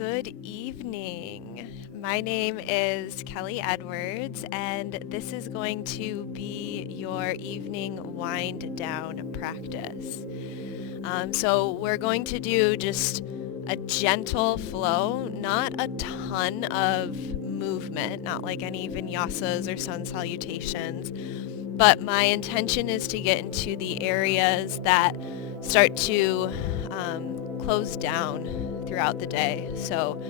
Good evening. My name is Kelley Edwards, and this is going to be your evening wind down practice. So we're going to do just a gentle flow, not a ton of movement, not like any vinyasas or sun salutations, but my intention is to get into the areas that start to close down throughout the day. So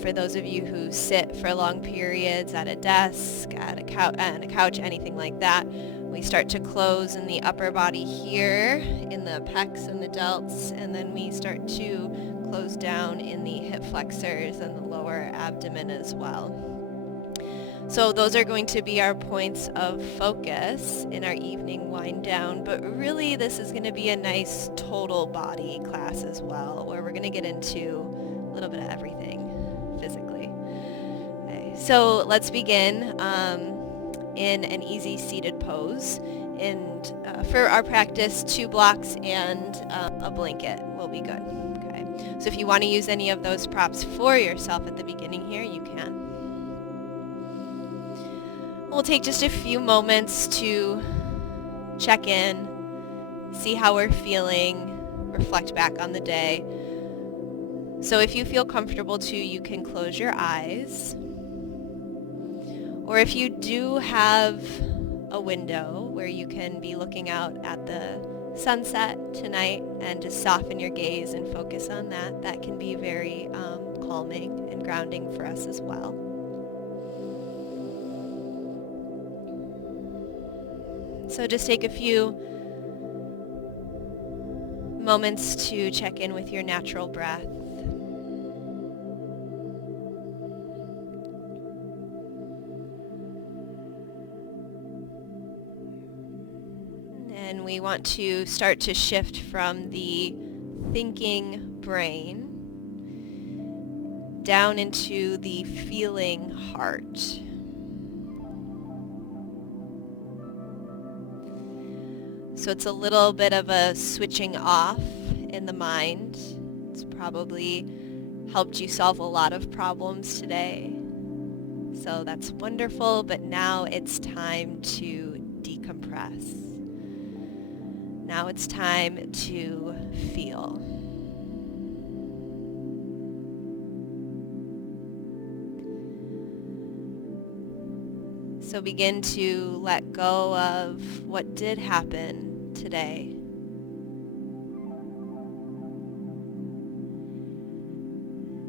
for those of you who sit for long periods at a desk, at a couch, anything like that, we start to close in the upper body here, in the pecs and the delts, and then we start to close down in the hip flexors and the lower abdomen as well. So those are going to be our points of focus in our evening wind down, but really this is going to be a nice total body class as well, where we're going to get into a little bit of everything physically. Okay, so let's begin in an easy seated pose. And for our practice, 2 blocks and a blanket will be good. Okay, so if you want to use any of those props for yourself at the beginning here, you can. We'll take just a few moments to check in, see how we're feeling, reflect back on the day. So if you feel comfortable to, you can close your eyes. Or if you do have a window where you can be looking out at the sunset tonight and just soften your gaze and focus on that, that can be very calming and grounding for us as well. So just take a few moments to check in with your natural breath. And we want to start to shift from the thinking brain down into the feeling heart. So it's a little bit of a switching off in the mind. It's probably helped you solve a lot of problems today. So that's wonderful, but now it's time to decompress. Now it's time to feel. So begin to let go of what did happen today.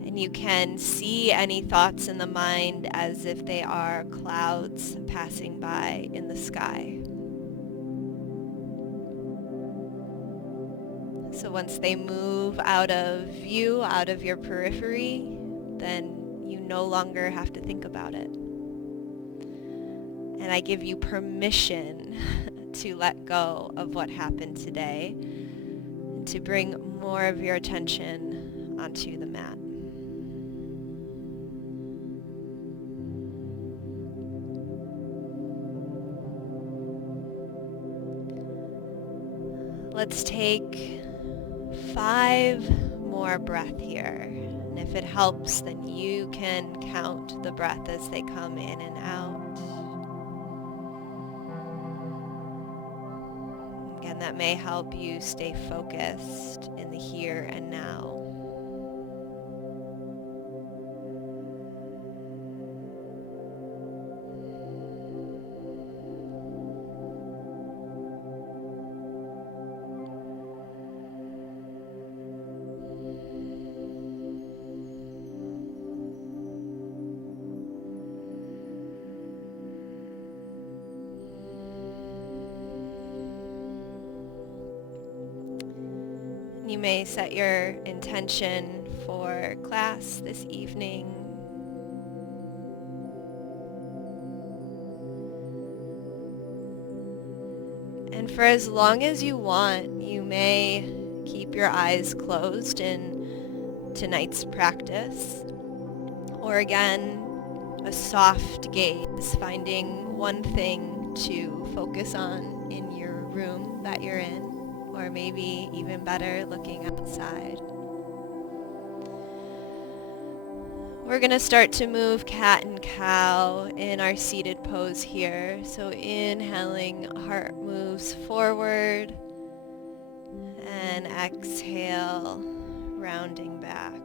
And you can see any thoughts in the mind as if they are clouds passing by in the sky. So once they move out of view, out of your periphery, then you no longer have to think about it. And I give you permission to let go of what happened today and to bring more of your attention onto the mat. Let's take 5 more breaths here. And if it helps, then you can count the breath as they come in and out. Again, that may help you stay focused in the here and now. You may set your intention for class this evening. And for as long as you want, you may keep your eyes closed in tonight's practice. Or again, a soft gaze, finding one thing to focus on in your room that you're in. Or maybe even better, looking outside. We're going to start to move cat and cow in our seated pose here. So inhaling, heart moves forward, and exhale, rounding back.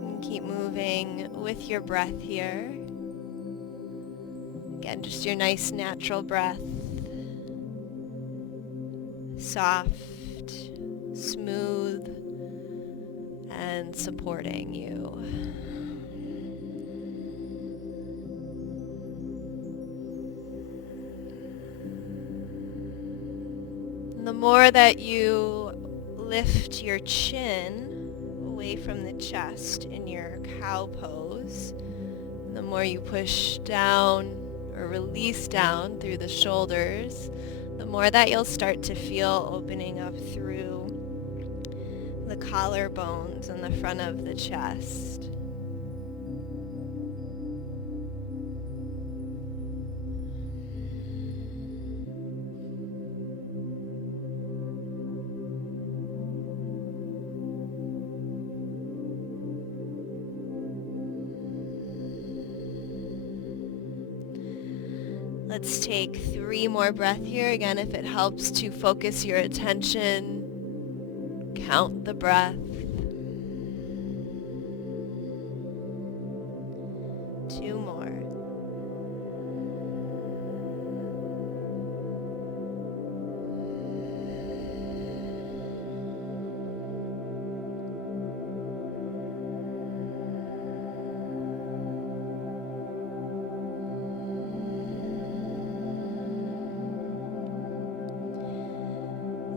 And keep moving with your breath here. Again, just your nice natural breath. Soft, smooth, and supporting you. And the more that you lift your chin away from the chest in your cow pose, the more you push down or release down through the shoulders, the more that you'll start to feel opening up through the collarbones and the front of the chest. Let's take 3 more breaths here. Again, if it helps to focus your attention, count the breath. 2 more.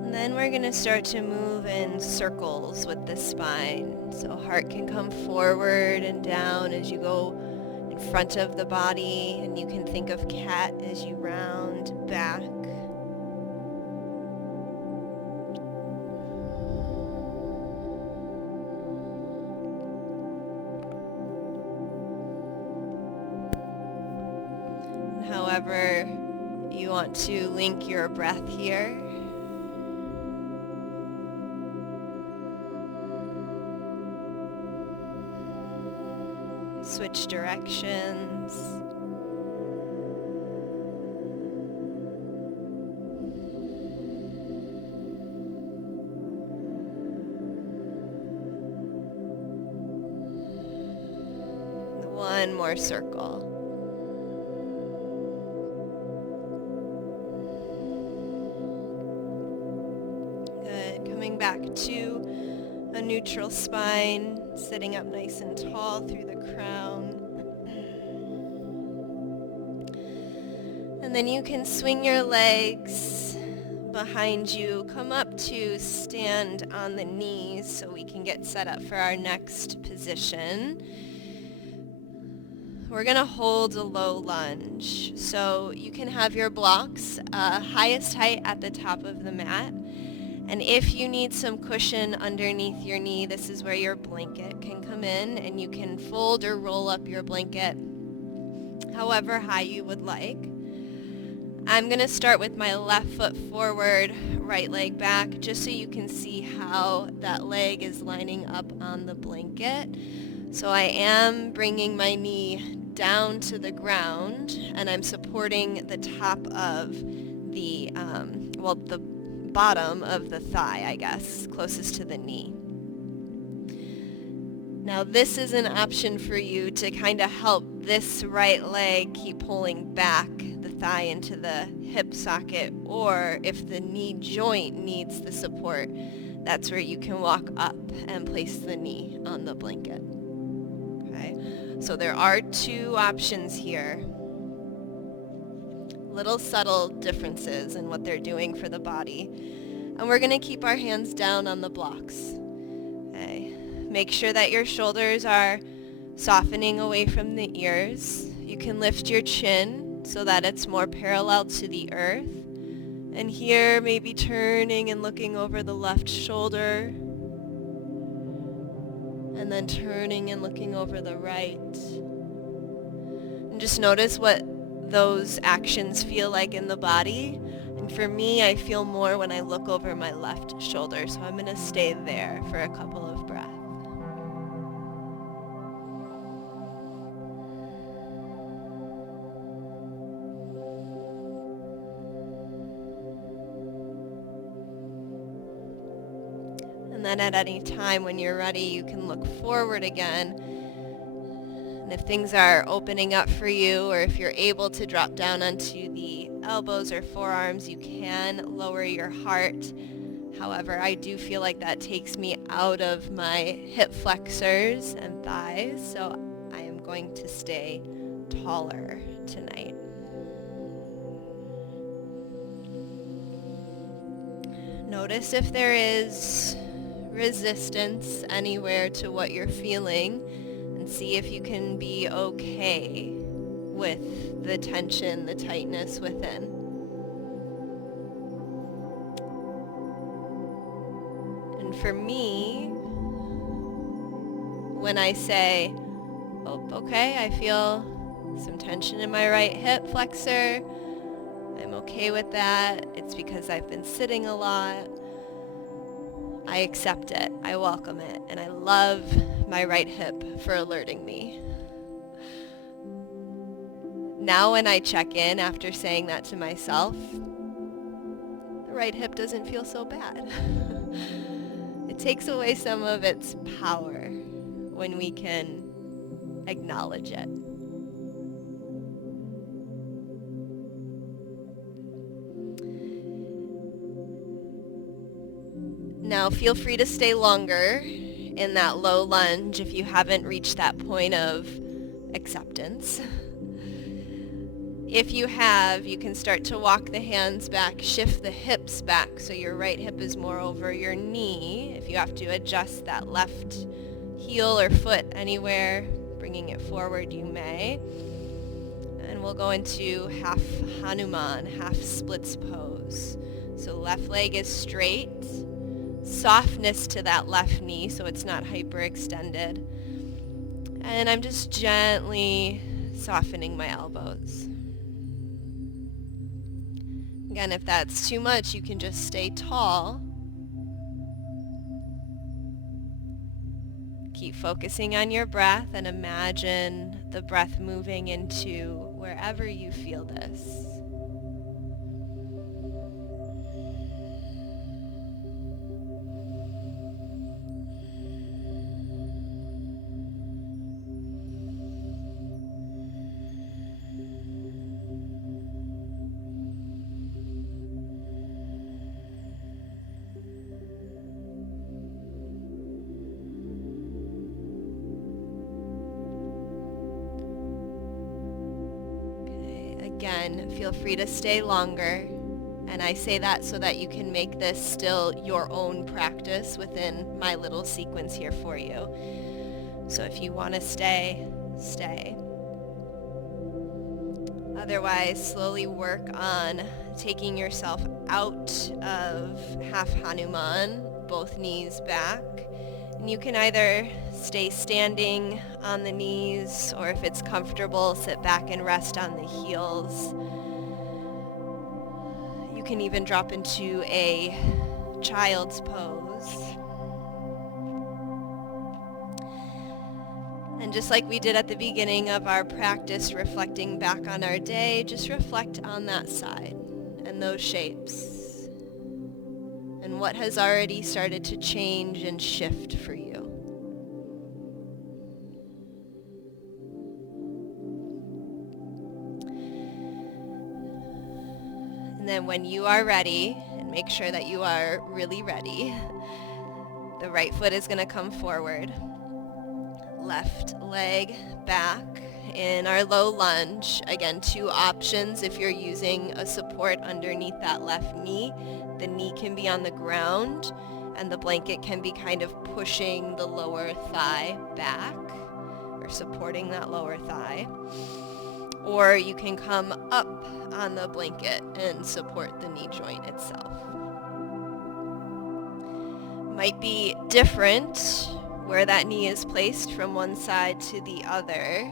And then we're going to start to move in circles with the spine. So heart can come forward and down as you go in front of the body, and you can think of cat as you round back. And however you want to link your breath here. Switch directions. One more circle. Good. Coming back to a neutral spine, sitting up nice and tall through the crown. And then you can swing your legs behind you, come up to stand on the knees so we can get set up for our next position. We're going to hold a low lunge. So you can have your blocks highest height at the top of the mat. And if you need some cushion underneath your knee, this is where your blanket can come in, and you can fold or roll up your blanket however high you would like. I'm going to start with my left foot forward, right leg back, just so you can see how that leg is lining up on the blanket. So I am bringing my knee down to the ground, and I'm supporting the top of the, the bottom of the thigh, I guess, closest to the knee. Now this is an option for you to kind of help this right leg keep pulling back the thigh into the hip socket, or if the knee joint needs the support, that's where you can walk up and place the knee on the blanket. Okay, so there are 2 options here. Little subtle differences in what they're doing for the body. And we're going to keep our hands down on the blocks. Okay. Make sure that your shoulders are softening away from the ears. You can lift your chin so that it's more parallel to the earth. And here, maybe turning and looking over the left shoulder. And then turning and looking over the right. And just notice what those actions feel like in the body, And for me, I feel more when I look over my left shoulder, so I'm going to stay there for a couple of breaths. And then at any time when you're ready, you can look forward again. And if things are opening up for you, or if you're able to drop down onto the elbows or forearms, you can lower your heart. However, I do feel like that takes me out of my hip flexors and thighs, so I am going to stay taller tonight. Notice if there is resistance anywhere to what you're feeling, and see if you can be okay with the tension, the tightness within. And for me, when I say, oh, okay, I feel some tension in my right hip flexor, I'm okay with that. It's because I've been sitting a lot. I accept it, I welcome it, and I love my right hip for alerting me. Now when I check in after saying that to myself, the right hip doesn't feel so bad. It takes away some of its power when we can acknowledge it. Now feel free to stay longer in that low lunge if you haven't reached that point of acceptance. If you have, you can start to walk the hands back, shift the hips back so your right hip is more over your knee. If you have to adjust that left heel or foot anywhere, bringing it forward, you may. And we'll go into half Hanuman, half splits pose. So left leg is straight. Softness to that left knee so it's not hyperextended. And I'm just gently softening my elbows. Again, if that's too much, you can just stay tall. Keep focusing on your breath and imagine the breath moving into wherever you feel this. Again, feel free to stay longer, and I say that so that you can make this still your own practice within my little sequence here for you. So if you want to stay, stay. Otherwise, slowly work on taking yourself out of half Hanuman, both knees back. And you can either stay standing on the knees, or if it's comfortable, sit back and rest on the heels. You can even drop into a child's pose. And just like we did at the beginning of our practice, reflecting back on our day, just reflect on that side and those shapes and what has already started to change and shift for you. And then when you are ready, and make sure that you are really ready, the right foot is going to come forward. Left leg back in our low lunge. Again, two options if you're using a support underneath that left knee. The knee can be on the ground and the blanket can be kind of pushing the lower thigh back or supporting that lower thigh. Or you can come up on the blanket and support the knee joint itself. Might be different where that knee is placed from one side to the other.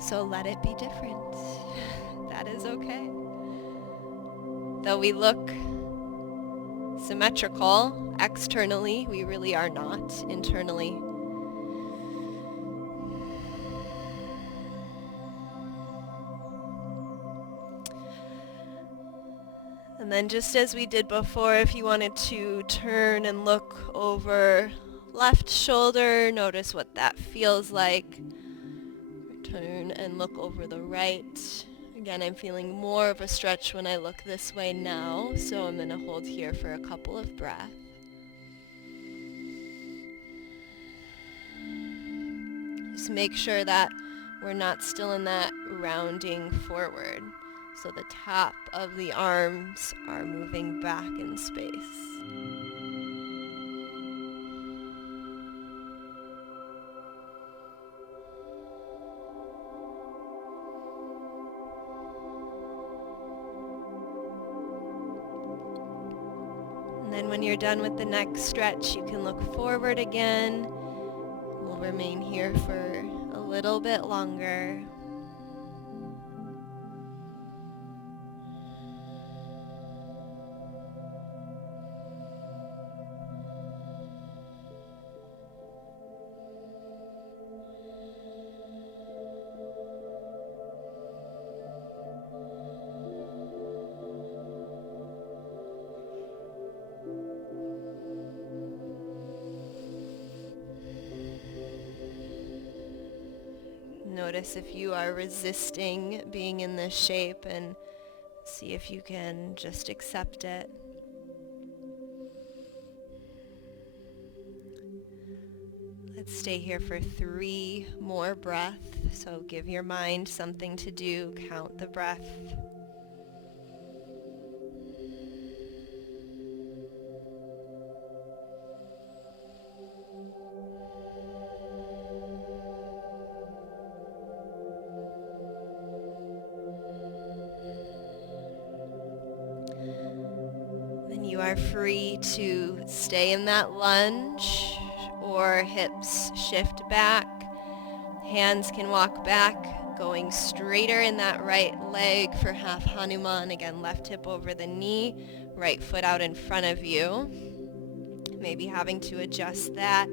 So let it be different. That is okay. Though we look symmetrical externally, we really are not internally. And then just as we did before, if you wanted to turn and look over left shoulder, notice what that feels like. Turn and look over the right. Again, I'm feeling more of a stretch when I look this way now, so I'm going to hold here for a couple of breaths. Just make sure that we're not still in that rounding forward. So the top of the arms are moving back in space. And then when you're done with the next stretch, you can look forward again. We'll remain here for a little bit longer. Notice if you are resisting being in this shape and see if you can just accept it. Let's stay here for 3 more breaths. So give your mind something to do. Count the breath. You are free to stay in that lunge or hips shift back. Hands can walk back, going straighter in that right leg for half Hanuman. Again, left hip over the knee, right foot out in front of you. Maybe having to adjust that.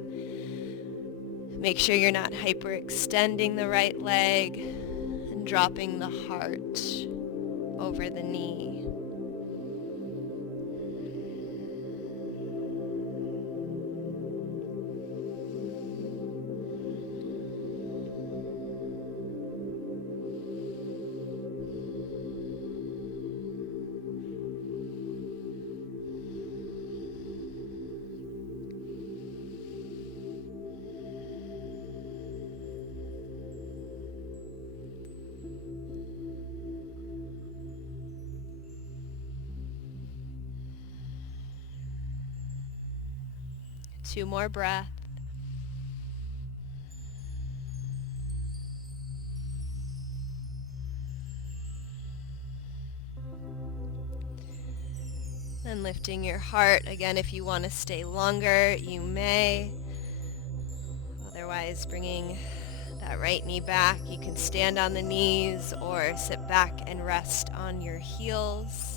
Make sure you're not hyperextending the right leg and dropping the heart over the knee. Two more breaths. And lifting your heart. Again, if you want to stay longer, you may. Otherwise, bringing that right knee back. You can stand on the knees or sit back and rest on your heels.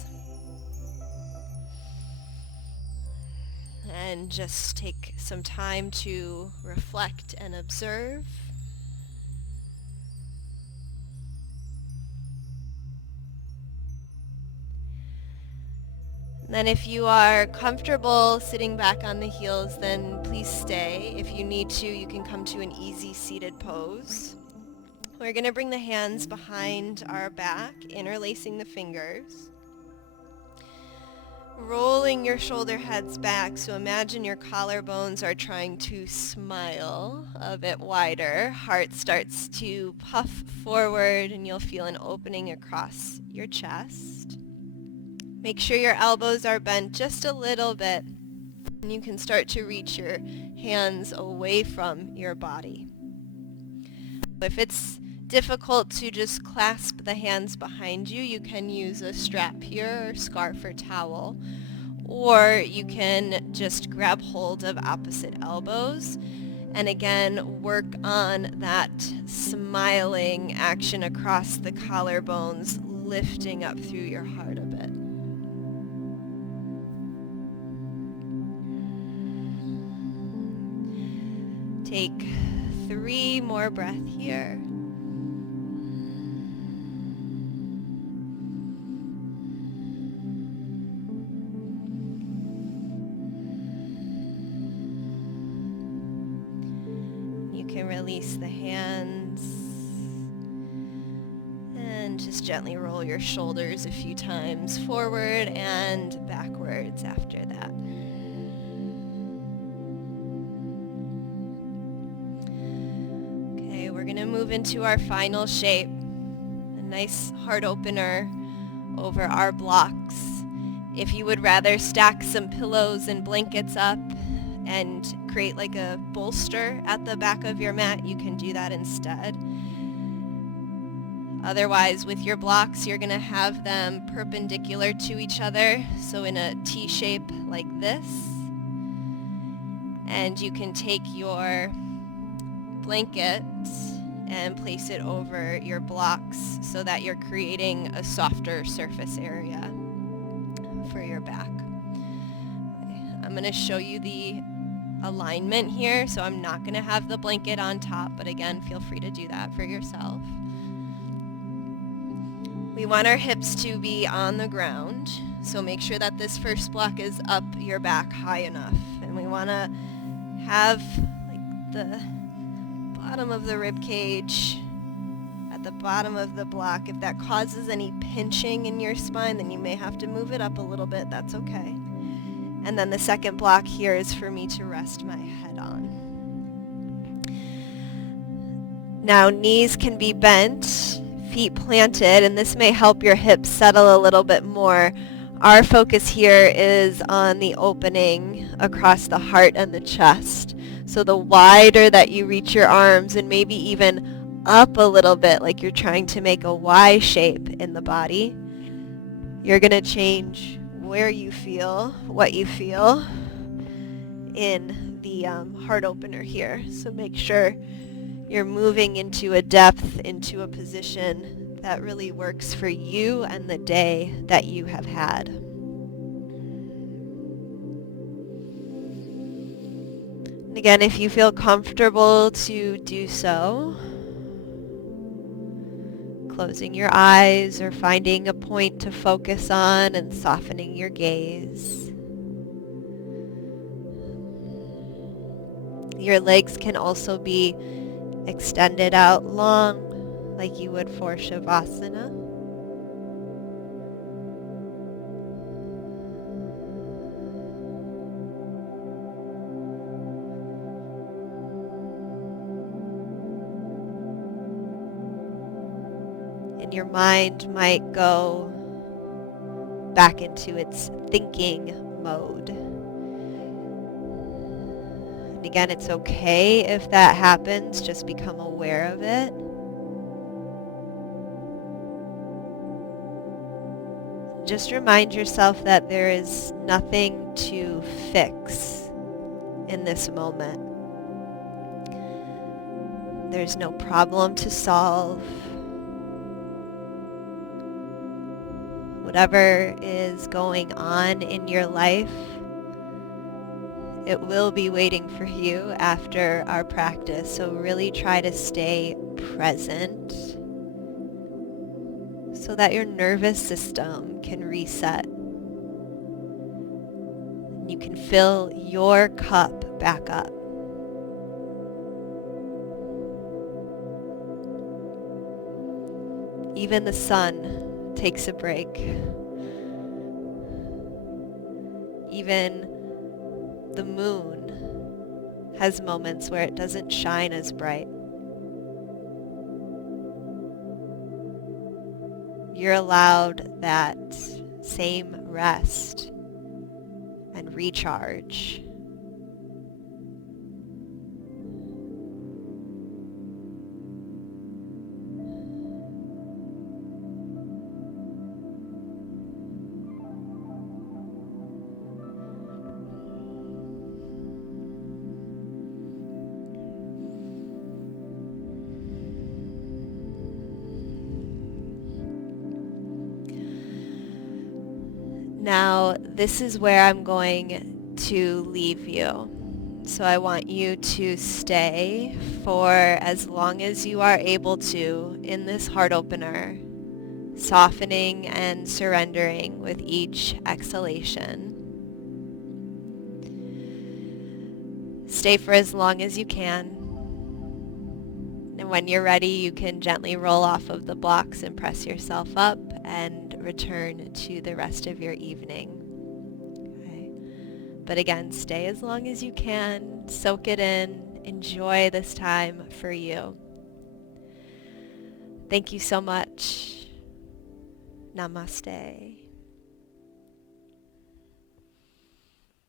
And just take some time to reflect and observe. Then if you are comfortable sitting back on the heels, then please stay. If you need to, you can come to an easy seated pose. We're going to bring the hands behind our back, interlacing the fingers. Rolling your shoulder heads back, so imagine your collarbones are trying to smile a bit wider. Heart starts to puff forward and you'll feel an opening across your chest. Make sure your elbows are bent just a little bit and you can start to reach your hands away from your body. If it's difficult to just clasp the hands behind you, you can use a strap here or scarf or towel, or you can just grab hold of opposite elbows and again work on that smiling action across the collarbones, lifting up through your heart a bit. take 3 more breaths here. You can release the hands and just gently roll your shoulders a few times forward and backwards after that. Okay, we're going to move into our final shape. A nice heart opener over our blocks. If you would rather stack some pillows and blankets up and create like a bolster at the back of your mat, you can do that instead. Otherwise, with your blocks, you're going to have them perpendicular to each other, so in a T shape like this. And you can take your blanket and place it over your blocks so that you're creating a softer surface area for your back. Okay, I'm going to show you the alignment here, so I'm not going to have the blanket on top, but again, feel free to do that for yourself. We want our hips to be on the ground, so make sure that this first block is up your back high enough. And we want to have like the bottom of the rib cage at the bottom of the block. If that causes any pinching in your spine, then you may have to move it up a little bit. That's okay. And then the second block here is for me to rest my head on. Now knees can be bent, feet planted, and this may help your hips settle a little bit more. Our focus here is on the opening across the heart and the chest. So the wider that you reach your arms, and maybe even up a little bit like you're trying to make a Y shape in the body, you're going to change where you feel, what you feel in the heart opener here. So make sure you're moving into a depth, into a position that really works for you and the day that you have had. And again, if you feel comfortable to do so, closing your eyes or finding a point to focus on and softening your gaze. Your legs can also be extended out long, like you would for Shavasana. And your mind might go back into its thinking mode. And again, it's okay if that happens, just become aware of it. Just remind yourself that there is nothing to fix in this moment. There's no problem to solve. Whatever is going on in your life, it will be waiting for you after our practice. So really try to stay present so that your nervous system can reset. You can fill your cup back up. Even the sun takes a break. Even the moon has moments where it doesn't shine as bright. You're allowed that same rest and recharge. Now, this is where I'm going to leave you. So I want you to stay for as long as you are able to in this heart opener, softening and surrendering with each exhalation. Stay for as long as you can. And when you're ready, you can gently roll off of the blocks and press yourself up and return to the rest of your evening. Okay. But again, stay as long as you can. Soak it in. Enjoy this time for you. Thank you so much. Namaste.